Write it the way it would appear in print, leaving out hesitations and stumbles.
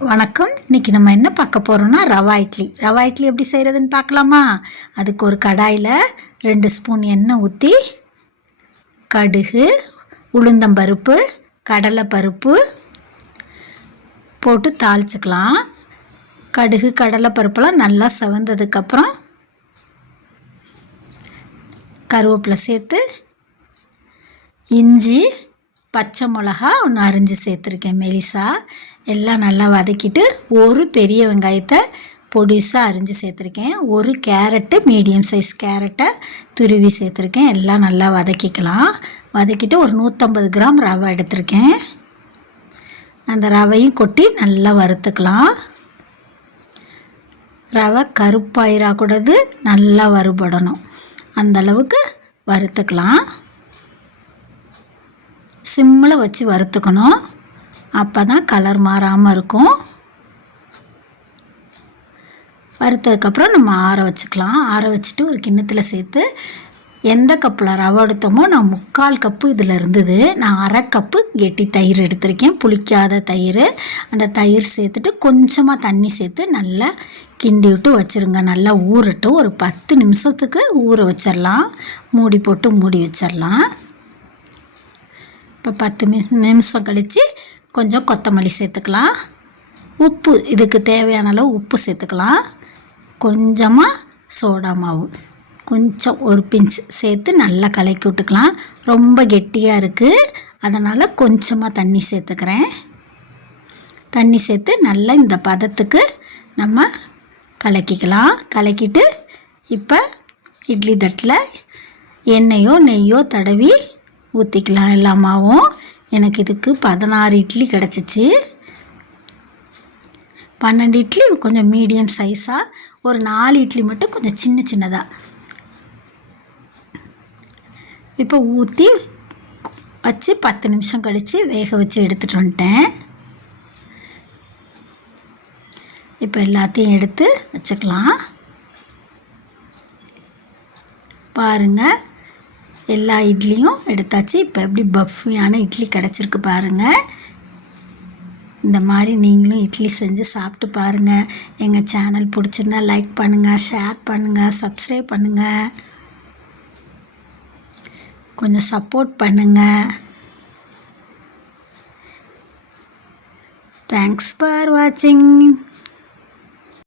வணக்கம். இன்றைக்கி நம்ம என்ன பார்க்க போகிறோம்னா ரவா இட்லி. ரவா இட்லி எப்படி செய்கிறதுன்னு பார்க்கலாமா? அதுக்கு ஒரு கடாயில் 2 ஸ்பூன் எண்ணெய் ஊற்றி கடுகு, உளுந்தம்பருப்பு, கடலைப்பருப்பு போட்டு தாளிச்சுக்கலாம். கடுகு கடலைப்பருப்பெல்லாம் நல்லா செவந்ததுக்கப்புறம் கருவேப்பிலை சேர்த்து இஞ்சி பச்சை மிளகா ஒன்று அரிஞ்சு சேர்த்துருக்கேன் மெலிசா. எல்லாம் நல்லா வதக்கிட்டு ஒரு பெரிய வெங்காயத்தை பொடிசாக அரிஞ்சு சேர்த்துருக்கேன். ஒரு கேரட்டு மீடியம் சைஸ் கேரட்டை துருவி சேர்த்துருக்கேன். எல்லாம் நல்லா வதக்கிக்கலாம். வதக்கிட்டு ஒரு 150 கிராம் ரவை எடுத்திருக்கேன். அந்த ரவையும் கொட்டி நல்லா வறுத்துக்கலாம். ரவை கருப்பாயிராக்கூடாது, நல்லா வறுபடணும். அந்தளவுக்கு வறுத்துக்கலாம். சிம்மில் வச்சு வறுத்துக்கணும். அப்போ தான் கலர் மாறாமல் இருக்கும். வறுத்ததுக்கப்புறம் நம்ம ஆற வச்சுக்கலாம். ஆற வச்சுட்டு ஒரு கிண்ணத்தில் சேர்த்து எந்த கப்பில் ரவை எடுத்தோமோ நான் 3/4 கப்பு இதில் இருந்தது. நான் 1/2 கப்பு கெட்டி தயிர் எடுத்திருக்கேன், புளிக்காத தயிர். அந்த தயிர் சேர்த்துட்டு கொஞ்சமாக தண்ணி சேர்த்து நல்லா கிண்டி விட்டு வச்சுருங்க. நல்லா ஊறட்டும். ஒரு 10 நிமிஷத்துக்கு ஊற வச்சிடலாம். மூடி போட்டு மூடி வச்சிடலாம். இப்போ 10 நிமிஷம் கழித்து கொஞ்சம் கொத்தமல்லி சேர்த்துக்கலாம். உப்பு இதுக்கு தேவையான அளவு உப்பு சேர்த்துக்கலாம். கொஞ்சமாக சோடா மாவு கொஞ்சம் ஒரு பிஞ்ச் சேர்த்து நல்லா கலக்கி விட்டுக்கலாம். ரொம்ப கெட்டியாக இருக்குது, அதனால் கொஞ்சமாக தண்ணி சேர்த்துக்கிறேன். தண்ணி சேர்த்து நல்லா இந்த பதத்துக்கு நம்ம கலக்கிக்கலாம். கலக்கிட்டு இப்போ இட்லி தட்டில் எண்ணெயோ நெய்யோ தடவி ஊற்றிக்கலாம். எல்லாமாவும் எனக்கு இதுக்கு 16 இட்லி கிடச்சிச்சு. 12 இட்லி கொஞ்சம் மீடியம் சைஸாக, ஒரு 4 இட்லி மட்டும் கொஞ்சம் சின்ன சின்னதாக. இப்போ ஊற்றி வச்சு 10 நிமிஷம் கழித்து வேக வச்சு எடுத்துகிட்டு வந்துட்டேன். இப்போ எல்லாத்தையும் எடுத்து வச்சுக்கலாம். பாருங்கள், எல்லா இட்லியும் எடுத்தாச்சு. இப்போ எப்படி பஃபியான இட்லி கிடச்சிருக்கு பாருங்கள். இந்த மாதிரி நீங்களும் இட்லி செஞ்சு சாப்பிட்டு பாருங்கள். எங்கள் சேனல் பிடிச்சிருந்தா லைக் பண்ணுங்கள், ஷேர் பண்ணுங்கள், சப்ஸ்கிரைப் பண்ணுங்கள், கொஞ்சம் சப்போர்ட் பண்ணுங்கள். தேங்க்ஸ் ஃபார் வாட்சிங்.